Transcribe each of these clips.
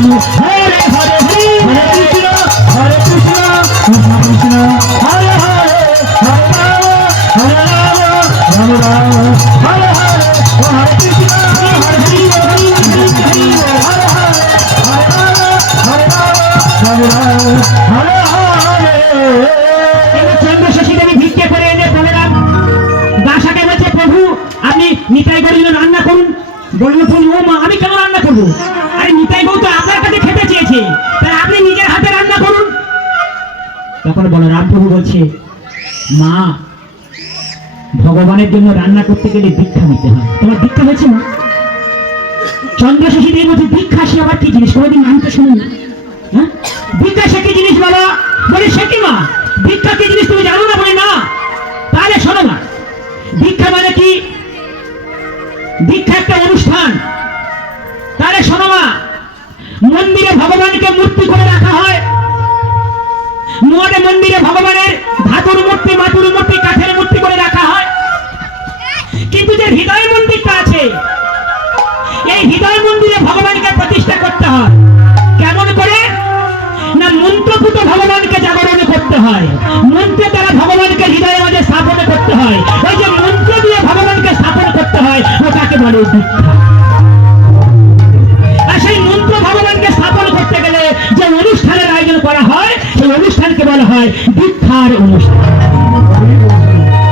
রাম হরে হরে হরে কৃষ্ণ হরে কৃষ্ণ কৃষ্ণ কৃষ্ণ হরে হরে হরে রাম রাম রাম হরে হরে হরে কৃষ্ণ হরে কৃষ্ণ হরে হরে চন্দ্রশশী দেবী ভিক্ষে করে এনে বলরাম দাসাকে বলছে প্রভু আপনি নিতাই গৌর রান্না করুন। বললো প্রভু ও মা আমি কেন রান্না করবো? আরে নিতাই গৌর তো আপনার কাছে খেতে চেয়েছে, তাই আপনি নিজের হাতে রান্না করুন। তখন বলরাম প্রভু বলছে মা ভগবানের জন্য রান্না করতে গেলে দীক্ষা নিতে হয়, তোমার দীক্ষা হয়েছে না? চন্দ্রশশী দেবী বলছে দীক্ষা সে আবার কি জিনিস, কোনোদিন আমি তো শুনিনি। হ্যাঁ দীক্ষা সে কি জিনিস বলো? বলে সে কি মা দীক্ষা কি জিনিস তুমি জানো না? বলে না। তাহলে শোনো না, দীক্ষা মানে কি? দীক্ষা একটা অনুষ্ঠান। তাহলে শোনো মা, মন্দিরে ভগবানকে মূর্তি করে রাখা হয়, মন্দিরে ভগবানের ধাতুর মূর্তি মাতুর মূর্তি কাঠের মূর্তি করে রাখা হয়, কিন্তু যে হৃদয় মন্দিরটা আছে এই হৃদয় মন্দিরে ভগবানকে প্রতিষ্ঠা করতে হয়। কেমন করে না মন্ত্রপুত ভগবানকে জাগরণ করতে হয়, মন্ত্রের দ্বারা ভগবানকে হৃদয়ের মাঝে স্থাপন করতে হয়। ওই যে মন্ত্র দিয়ে ভগবানকে স্থাপন করতে হয় ওটাকে বলে দীক্ষা। আর সেই মন্ত্র ভগবানকে স্থাপন করতে গেলে যে অনুষ্ঠানের আয়োজন করা হয় সেই অনুষ্ঠানকে বলা হয় দীক্ষার অনুষ্ঠান।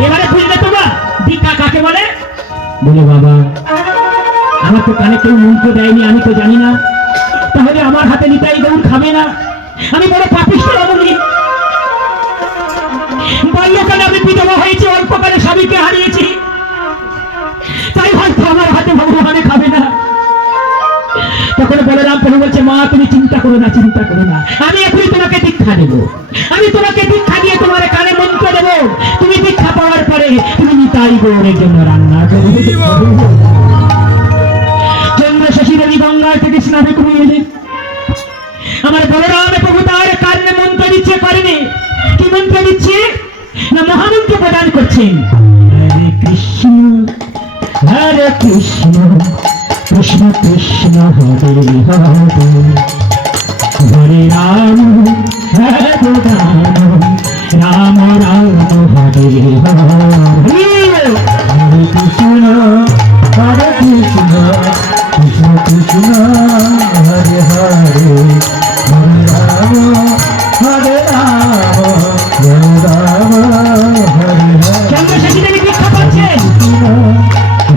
এবারে বুঝলে তোমরা দীক্ষা কাকে বলে? বলে বাবা আমার তো কানে কেউ মন্ত্র দেয়নি, আমি তো জানি না, তাহলে আমার হাতে নিতাই গৌর খাবে না, আমি বড় পাপিষ্ঠ রমণী। বাল্যকালে আমি বিধবা হয়েছি, অল্পকালে স্বামীকে হারিয়েছি, তাই হয়তো আমার হাতে ভগবানে খাবে না। তখন বলরাম প্রভু বলছে মা তুমি চিন্তা করো না, চিন্তা করো না, আমি এখনই তোমাকে দীক্ষা দেব, আমি তোমাকে দীক্ষা দিয়ে তোমার কানে মন্ত্র দেবো, তুমি দীক্ষা পাওয়ার পরে তুমি নিতাই গৌরের জন্য রান্না করবে। চন্দ্রশশী দেবী গঙ্গা থেকে স্নানে করে এলেন। আমার বলরাম প্রভু তার কানে মন্ত্র দিচ্ছে, করেনি কি মন্ত্র দিচ্ছে না মহামন্ত্র প্রদান করছেন। হরে কৃষ্ণ কৃষ্ণ কৃষ্ণ হরে হরে হরে রাম রাম রাম হরে হরে হরে কৃষ্ণ কৃষ্ণ কৃষ্ণ হরে হরে হরে রাম হরে রাম হরে হরে। চন্দ্রশশী দেবী দীক্ষা পাচ্ছেন।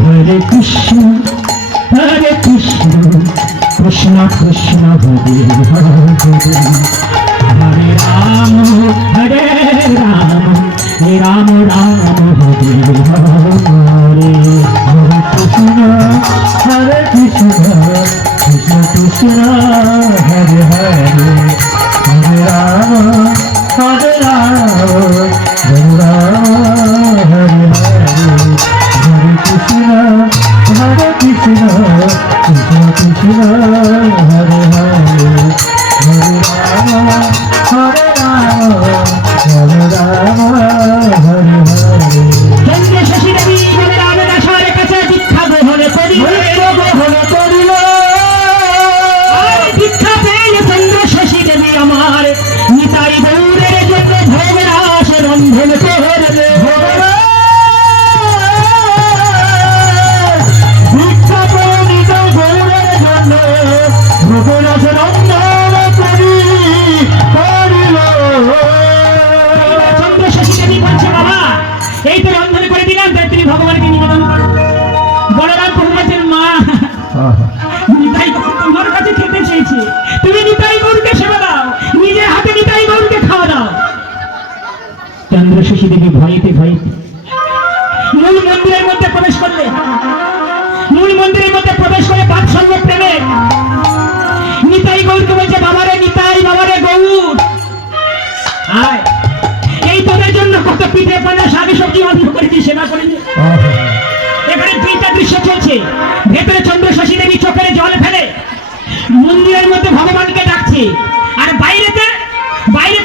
হরে কৃষ্ণ কৃষ্ণ কৃষ্ণ হরে হরে হরে রাম রাম রাম হরে হরে হরে কৃষ্ণ কৃষ্ণ কৃষ্ণ হরে হরে হরে রাম হরে রাম হরে কৃষ্ণ কৃষ্ণ কৃষ্ণ কৃষ্ণ হরে হরে হরে রাম হরে রাম হরে হরে। চন্দ্রশশী দেবী বলরামের আশার কাছে দীক্ষা গ্রহণ করিল। দীক্ষা পেয়ে চন্দ্রশশী দেবী আমার নিতাই গৌরের জন্য ভোগরাস রন্ধন করবে। দীক্ষা পেয়ে নিতাই গৌরের জন্য ভোগরাস রন্ধন করিল। চন্দ্রশশী দেবী বলছে বাবা এই তো রন্ধন করে দিলাম, তাই তুমি ভগবানকে নিবেদন করো। বলরাম প্রভু বলছেন মা নিতাই গৌর তোমার কাছে খেতে চেয়েছে, তুমি নিতাই গৌরকে সেবা দাও, নিজের হাতে নিতাই গৌরকে খাওয়া দাও। চন্দ্রশশী দেবী ভয়েতে মূল মন্দিরের মধ্যে প্রবেশ করলে, মূল মন্দিরের মধ্যে প্রবেশ করে বাৎসল্য প্রেমে নিতাই গৌরকে বলছে বাবারে নিতাই, বাবারে গৌর আয়, এই তোদের জন্য কত পিঠে পানা শাক সবজি রান্না করেছি, সেবা করেছি। এখানে দুইটা দৃশ্য চলছে, ভেতরে চন্দ্রশশী দেবী চোখের জল ফেলে মন্দিরের মধ্যে ভগবানকে ডাকছে, আর বাইরেতে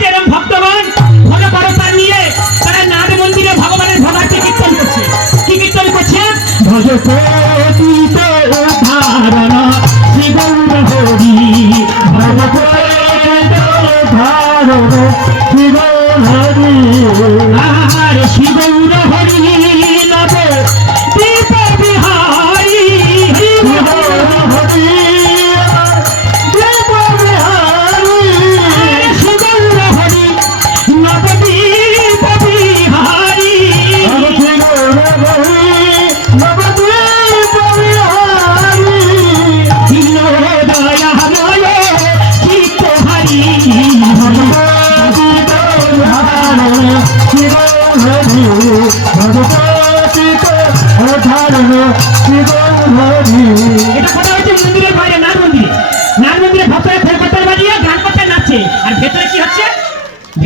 এরকম ভক্তগণ ভগবরতা নিয়ে তারা নাদ মন্দিরে ভগবানের ভগার্থী কীর্তন করছে। কি কীর্তন করছে? ভজ পতিত উদ্ধারণ শ্রী গৌর হরি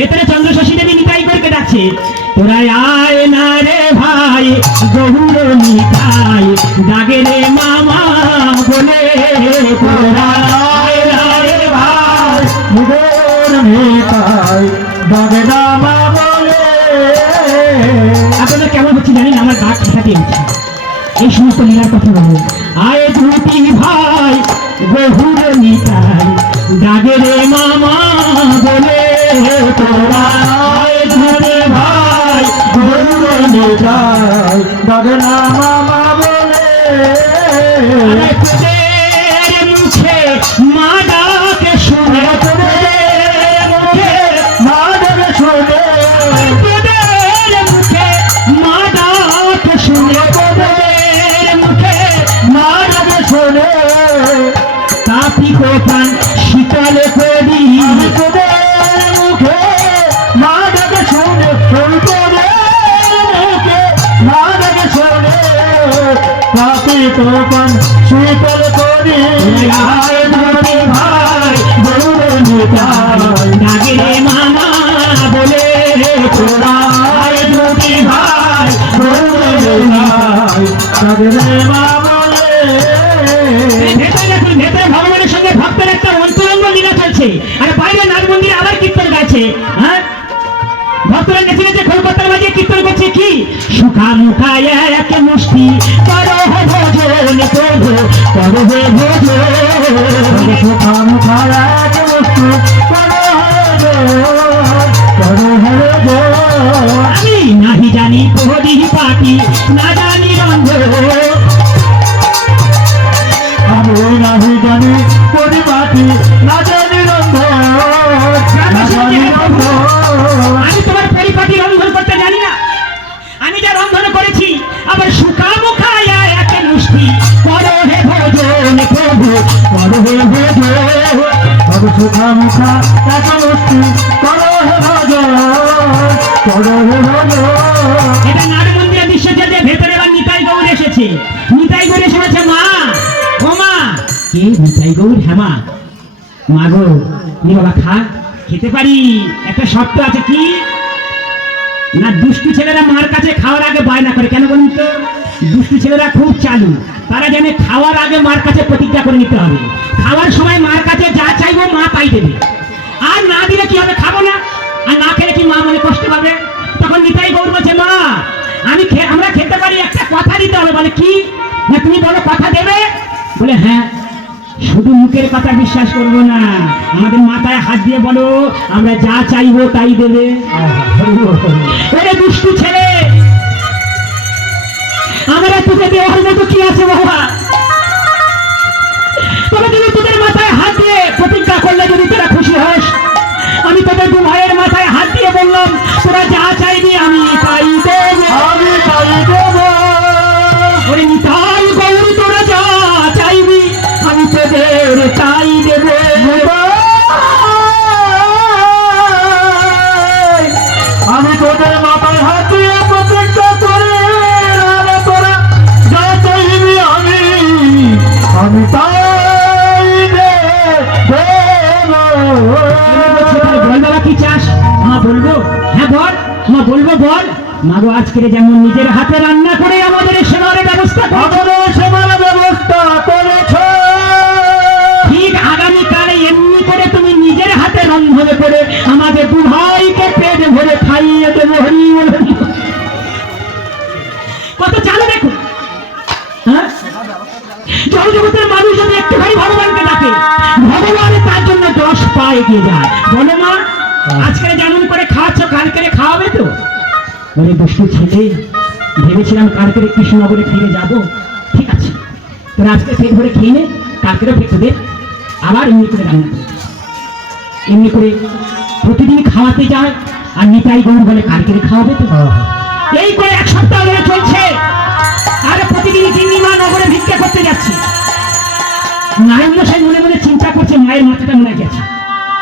ভেতরে চন্দ্রশশী দেবী নিতাই গৌরকে ডাকছে, তোরা আয় না রে ভাই গৌর নিতাই ডাকে রে মামা বলে, তোরা আয় না রে ভাই গৌর নিতাই ডাকে মামা বলে। আপনাদের কেমন হচ্ছে জানেন, আমার গা ঠেকাতে হচ্ছে এই সমস্ত লীলার কথা বলবো। আয় দুটি ভাই গৌর নিতাই ডাকে রে মামা বলে, তোরা আয় দুটি ভাই গৌর নিতাই ডাকে মামা বলে। আরে তোদের মুখে মা ডাকে শুনে, তোদের মুখে মা ডাকে শুনে, তোদের মুখে মা ডাকে শুনে, তোদের মুখে মা ডাকে শুনে, তাপি কোপান শীতল করি, আমি তোদের মুখে মা ডাকে শুনে, আমি তোদের মুখে মা ডাকে শুনে, রাতে তোপন শীতল করি। আয় দুটি ভাই গৌর নিতাই ডাকে রে মামা বলে, তোরা আয় দুটি ভাই গৌর নিতাই। ডাকে মা বলে। ভেতরে দেখুন, ভেতরে ভগবানের সঙ্গে ভক্তের একটা অন্তরঙ্গ লীলা চলছে, আর বাইরে নাট মন্দিরে আবার কীর্তন গাইছে। হ্যাঁ, ভক্তরা নেচে নেচে খোলকর্তার বাজিয়ে কীর্তন করছে কি, সুখা মুখা এক মুষ্টি করো হে ভোজন প্রভু, করো হে ভোজন। সুখা মুখা এক বস্তু করো হে করো হে গো। আমি নাহি জানি প্রহরী পাটি, না জানি রন্ধ, আমি নাহি জানি পরিপাটি, না জানি রন্ধ, না জানি রন্ধ। আমি তোমার পরিপাটি রন্ধন করতে জানি না, আমি যা রন্ধন করেছি আবার সুখা মুখা এক মুষ্টি করো হে ভোজন প্রভু, করো হে ভোজন। তবে সুখা মুখা এক বস্তু করো হে ভজন, করো হে ভজন। এটা নাট মন্দিরের দৃশ্য চলছে, ভেতরে এবার নিতাই গৌর এসেছে। নিতাই গৌর এসে বলছে, মা ও মা। কে? নিতাই গৌর? হ্যাঁ মা। মা গো, নি বাবা খা, খেতে পারি, একটা শর্ত আছে। কি না, দুষ্টু ছেলেরা মার কাছে খাওয়ার আগে বায়না করে, কেন বলুন তো? দুষ্টু ছেলেরা খুব চালু, তারা জানে খাওয়ার আগে মার কাছে প্রতিজ্ঞা করে নিতে হবে, খাওয়ার সময় মার কাছে যা চাইবো মা তাই দেবে, আর না দিলে কি হবে, খাবো না, আর না খেলে কি মা মনে কষ্ট পাবে। তখন নিতাই গৌর বলছে, মা আমরা খেতে পারি, একটা কথা দিতে হবে। বলে কি? না তুমি বলো কথা দেবে। বলে হ্যাঁ, শুধু মুখের কথা বিশ্বাস করবো না, আমাদের মাথায় হাত দিয়ে বলো আমরা যা চাইবো তাই দেবে। ওরে দুষ্টু ছেলে, আমরা তোকে দেওয়ার মতো কি আছে বাবা? তবে তুমি তোদের মাথায় হাত দিয়ে প্রতিজ্ঞা করলে যদি তোরা খুশি হস, আমি তোদের দু ভাইয়ের মাথায় হাত দিয়ে বললাম তোরা যা চাইবি আমি তাই দেবো, আমি তাই দেব। ওরে নিতাই গৌর তোরা যা চাইবি আমি তোদের তাই দেবো। আমি তোদের মাথায় হাত দিয়ে প্রতিজ্ঞা করে, তোরা যা চাইবি আমি তাই দেব। বল বাবা কি চাস? মা বলবো, হ্যাঁ বল মা, বলবো বল। মা গো, আজকের যেমন নিজের হাতে রান্না করে আমাদের সেবার ব্যবস্থা সেবার ব্যবস্থা করেছ, ঠিক আগামীকালে এমনি করে তুমি নিজের হাতে রন্ধন করে আমাদের দু ভাইকে পেট ভরে খাইয়ে দেবো। হরি বল, হরি বল। কত চালু দেখো। হ্যাঁ, জগতের মানুষ যদি একটুখানি ভগবানকে ডাকে, ভগবান তার জন্য 10 পা এগিয়ে যায়। বলো মা, আজকে যেমন করে খাওয়াচ্ছ কালকে খাওয়াবে তো? বলে দুষ্টু ছেলে, ভেবেছিলাম কালকে কৃষ্ণনগরে ফিরে যাব, ঠিক আছে তোরা আজকে পেট ভরে খেয়ে নে, কালকেরও পেট দে, আবার এমনি করে রান্না করে, এমনি করে প্রতিদিন খাওয়াতে যায়। আর নিতাই গৌর বলে কালকে খাওয়াবে তো? এই করে 1 সপ্তাহ ধরে চলছে। আর প্রতিদিন গিন্নিমা নগরে ভিক্ষা করতে যাচ্ছে। নারায়ণ মশাই মনে মনে চিন্তা করছে, মায়ের মাথাটা মনে গেছে,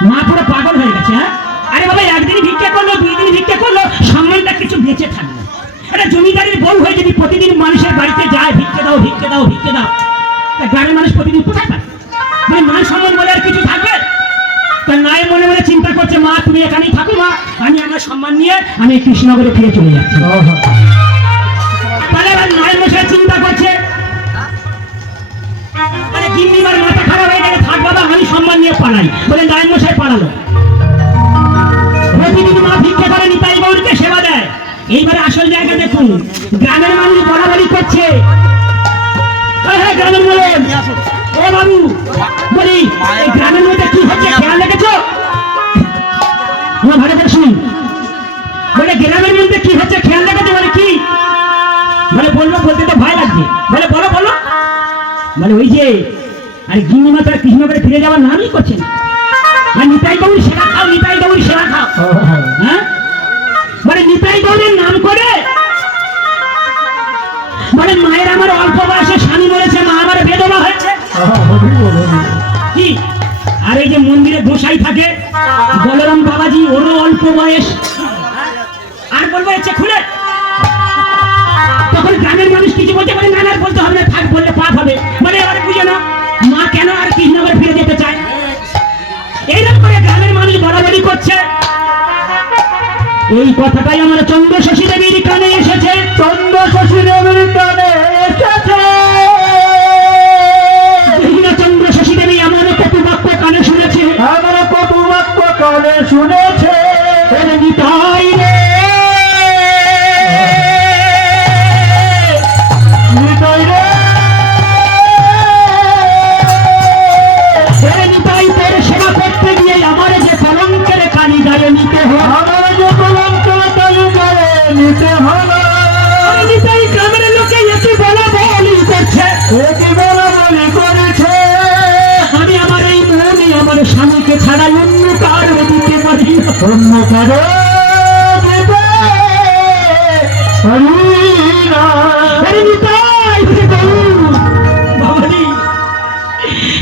মা পুরো পাগল হয়ে গেছে। হ্যাঁ, আরে বাবা, একদিন ভিক্ষা করলো, 2 দিন ভিক্ষা করলো, সম্মানটা কিছু বেঁচে থাকলো। একটা জমিদারের বউ হয়ে যদি প্রতিদিন মানুষের বাড়িতে যায়, ভিক্ষে দাও ভিক্ষে দাও ভিক্ষে দাও, তা গ্রামের মানুষ প্রতিদিন কোথায় পায়? মান সম্মান বলে আর কিছু থাকবে? তার নায়ের মনে মনে চিন্তা করছে, মা তুমি এখানেই থাকো মা, আমি আমার সম্মান নিয়ে আমি কৃষ্ণনগরে ফিরে চলে যাচ্ছি। তাহলে এবার নারায়ণ মশাই চিন্তা করছে, মানে গিন্নিমার মাথা খারাপ হয়ে গেলে, থাক বাবা আমি সম্মান নিয়ে পালাই, বলে নারায়ণ মশাই পালালো। প্রতিদিন মা ভিক্ষে করে নিতাই গৌরকে সেবা দেয়। এইবারে আসল জায়গা দেখুন, গ্রামের মানুষ বরাবরই করছে। হ্যাঁ গ্রামের বলেন, ও বাবু বলি এই গ্রামের মধ্যে কি হচ্ছে খেয়াল রেখেছো? আমার ভালো করে শুনুন, বলে গ্রামের মধ্যে কি হচ্ছে খেয়াল রেখেছো? বলে কি? বলে বলবো, বলতে তো ভয় লাগছে। বলে বলো বলো। বলে ওই যে আরে গিন্নিমা তারা কৃষ্ণনগরে ফিরে যাওয়ার নামই করছে না। আর নিতাই গৌরী সেবা খাও, নিতাই গৌরী সেবা খাও। হ্যাঁ বলে নিতাই গৌরের নাম করে, বলে মায়ের আমার অল্প বয়সে স্বামী মরেছে, মা আমার বেদবা হয়েছে। কি আর এই যে মন্দিরে গোসাই থাকে বলরাম বাবাজি, ওরও অল্প বয়স। আর বলবো ইচ্ছে খুলে, তখন গ্রামের মানুষ কিছু বলতে পারে, না না বলতে হবে না, থাক বললে পাপ হবে। মানে এবারে বুঝে না মা কেন আর কৃষ্ণনগর ফিরে যেতে চায়। এইরকম করে গ্রামের মানুষ বরাবরই করছে। এই কথাটাই আমার চন্দ্র শশী দেবীর কানে এসেছে। চন্দ্র শশী দেবীর কানে এসেছে। চন্দ্র শশী দেবী এমন কটু বাক্য কানে শুনেছে, এমন কটু বাক্য কানে শুনেছে। নিতাই রে নিতাই রে, নিতাই তোর সেবা করতে গিয়ে আমার যে কলঙ্কের কালি গায়ে নিতে হয়, আমার যে কলঙ্কের কালি গায়ে নিতে হলো। নিতাই গ্রামের লোকে একই বলা বলি করছে, একই বলা বলি করেছে। আমি আমার এই মনে আমার স্বামীকে ছাড়া অন্য কারো দিতে পারি না। অন্য কারো দিতে পারি না। আরে নিতাই বাবাজি,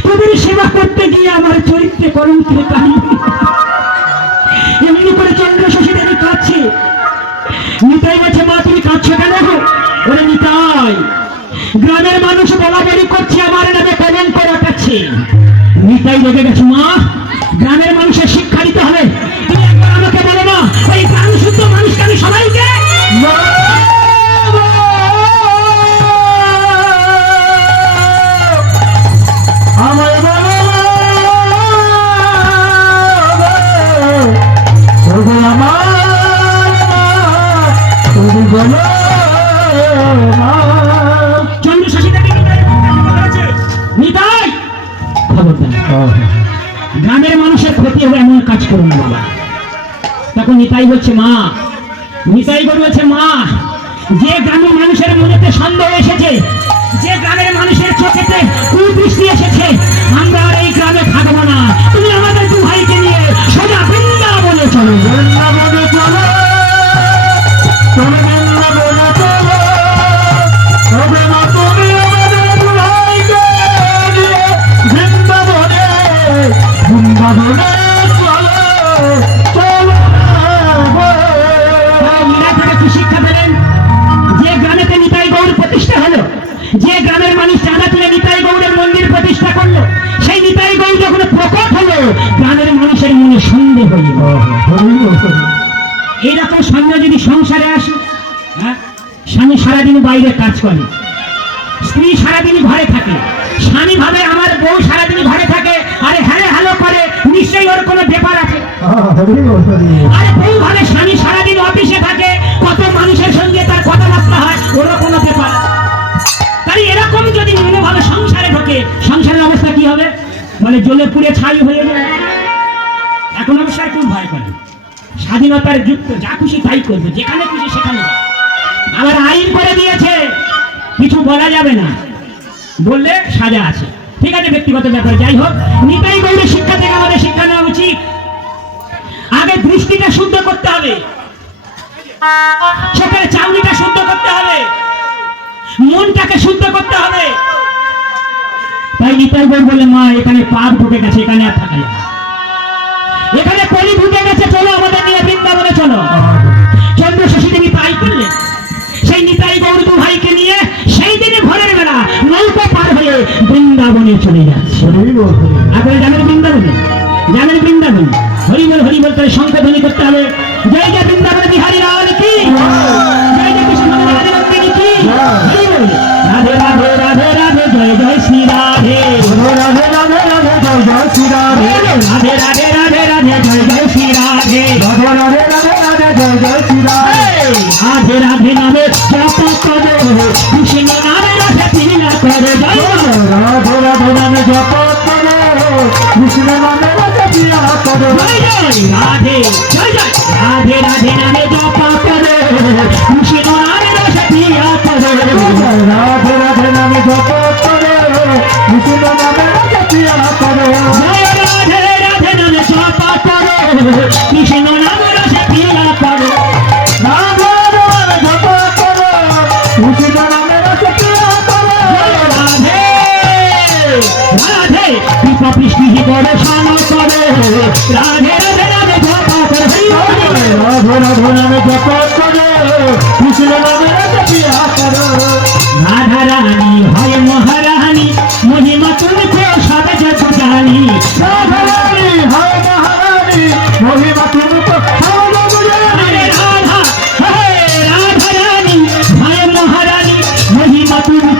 তোদের সেবা করতে গিয়ে আমার চরিত্রে কলঙ্কের কালি। এমনি করে চন্দ্র শশী দেবী কাঁদছে। নিতাই বলছে, মা তুমি কাঁদছো কেন? ওরে নিতাই, গ্রামের মানুষ বলাবলি করছে আমার নামে কলঙ্ক রাখাচ্ছে। নিতাই রেগে গেছে, মা গ্রামের মানুষের শিক্ষা দিতে হবে। তুমি একবার আমাকে বলো না, এই গ্রাম শুদ্ধ মানুষকে আমি সবাইকে আমায় বলো তবু আমার তুমি বলো চন্দ্র শশী দেবী নিতাই খবরদার, গ্রামের মানুষের ক্ষতি হবে এমন কাজ করুন না বাবা। তখন নিতাই বলছে, মা নিতাই বলছে, মা যে গ্রামের মানুষের মনেতে সন্দেহ এসেছে, যে গ্রামের মানুষের চোখেতে কুদৃষ্টি এসেছে, আমরা আর এই গ্রামে থাকবো না। তুমি আমাদের দু ভাইকে নিয়ে সোজা বৃন্দাবনে চলো। বৃন্দাবনে চলো, তুমি বৃন্দাবনে চলো। তবে না তুমি আমাদের দুলাইকে নিয়ে বৃন্দাবনে বৃন্দাবনে চলো চলো। মীরা থেকে কি শিক্ষা পেলেন? যে গ্রামেতে নিতাই গৌর প্রতিষ্ঠা হলো, যে গ্রামের মানুষ চাঁদা তুলে নিতাই গৌরের মন্দির প্রতিষ্ঠা করলো, সেই নিতাই গৌর যখন প্রকট হলো, গ্রামের মানুষের মনে সন্দেহ হইল। এইরকম সন্দেহ যদি সংসারে আসে, হ্যাঁ, স্বামী সারাদিন বাইরে কাজ করে, স্ত্রী সারাদিন ঘরে থাকে, স্বামী ভাবে আমার বউ সারাদিন ঘরে থাকে, আরে হ্যালো হ্যালো করে, নিশ্চয়ই ওর কোনো ব্যাপার আছে। আরে বউ ভাবে স্বামী সারাদিন অফিসে থাকে, কত মানুষের সঙ্গে তার কথাবার্তা হয়, ওরও কোনো ব্যাপার আছে। তাই এরকম যদি মনোভাবে সংসারে ঢোকে, সংসারের অবস্থা কি হবে? বলে জ্বলে পুড়ে ছাই হয়ে যায়। এখন অবশ্যই খুব ভয় করে, স্বাধীনতার যুক্ত, যা খুশি তাই করবে, যেখানে খুশি সেখানে যাবে। আবার আইন করে দিয়েছে কিছু বলা যাবে না, বললে সাজা আছে। ঠিক আছে, ব্যক্তিগত ব্যাপার। যাই হোক, নিতাই গৌরের শিক্ষা থেকে আমাদের শিক্ষা নেওয়া উচিত। আগে দৃষ্টিটা শুদ্ধ করতে হবে, চোখের চাউনিটা শুদ্ধ করতে হবে, মনটাকে শুদ্ধ করতে হবে। তাই নিতাই গৌর বলে, মা এখানে পাপ ঢুকে গেছে, এখানে আর থাকা যাবে না। এখানে কলি ঢুকে গেছে, চলো আমাদের নিয়ে বৃন্দাবনে চলো। চন্দ্র শশী দেবী তাই করলেন। সেই নিতাই গৌর দু ভাইকে নিয়ে সেই দিনে ভোরের বেলা নৌকা পার হয়ে বৃন্দাবনে চলে যাচ্ছে। আপনারা জানেন বৃন্দাবনে? জানেন বৃন্দাবনে? হরি বল করে শঙ্খ ধ্বনি করতে হবে। জয় জয় বৃন্দাবন বিহারী লাল কি, জয় জয় কৃষ্ণ রাধে নন্দিনী কি, হরি বল। রাধে রাধে রাধে রাধে জয় জয় শ্রী রাধে, রাধে রাধে রাধে জয় জয় শ্রী রাধে, রাধে রাধে রাধে রাধে জয় জয় শ্রী রাধে, রাধে রাধে রাধে রাধে জয় জয় শ্রী রাধে, রাধে রাধে নামে জপ করো, কৃষ্ণ নামে রাধে পীড়া করো। জয় জয় রাধে রাধে নামে জপ করো, কৃষ্ণ নামে রাধে প্রিয়া করো, জয় জয় রাধে, জয় জয় রাধে রাধে নামে জপ করো, কৃষ্ণ নামে রাধে পীড়া করো। রাধে রাধে নামে জপ করো, কৃষ্ণ নামে রাধে প্রিয়া করো, জয় রাধে রাধে নামে জপ করো, কৃষ্ণ নামে রাধে পীড়া করো। রাধে রাধে জপ করো, কৃষ্ণ নামে রাধে প্রিয়া করো, রাধে রাধে কৃপা বৃষ্টি বর্ষণ করে, রাধে রাধে নামে জপ করে। রাধে রাধে নামে জপ করো, কৃষ্ণ নামে রাধে প্রিয়া করো, রাধা রানী হয় মহারানী, মহিমা তুমি সবে যত জানি। রাধা রানী হয় মহারানী, মহিমা তুমি তো সর্বজগ জানি। আরে রাধা, হে রাধা রানী হয় মহারানী, মহিমা তুমি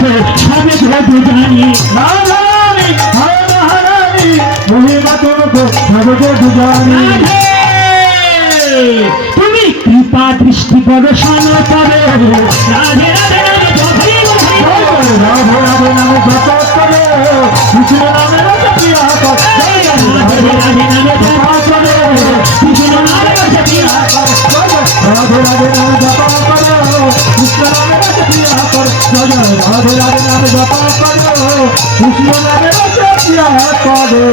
সবে যত জানি। রাধা রানী হয় মহারানী, মহিমা তুমি তো সর্বজগ জানি। রাধে তুমি কৃপা দৃষ্টি বর্ষণ করে, রাধে রাধে নামে জপ হরি বল, হরি বল। রাধে রাধে নামে জপ করো, কৃষ্ণ নামে রাধে প্রিয়া করো, রাধে রাধে নামে জপ করো, কৃষ্ণ নামে রাধে পীড়া করো। রাধে রাধে নামে জপ করো, কৃষ্ণ নামে রাধে প্রিয়া করো, রাধে রাধে নামে জপ করো, কৃষ্ণ নামে রাধে প্রিয়া করো।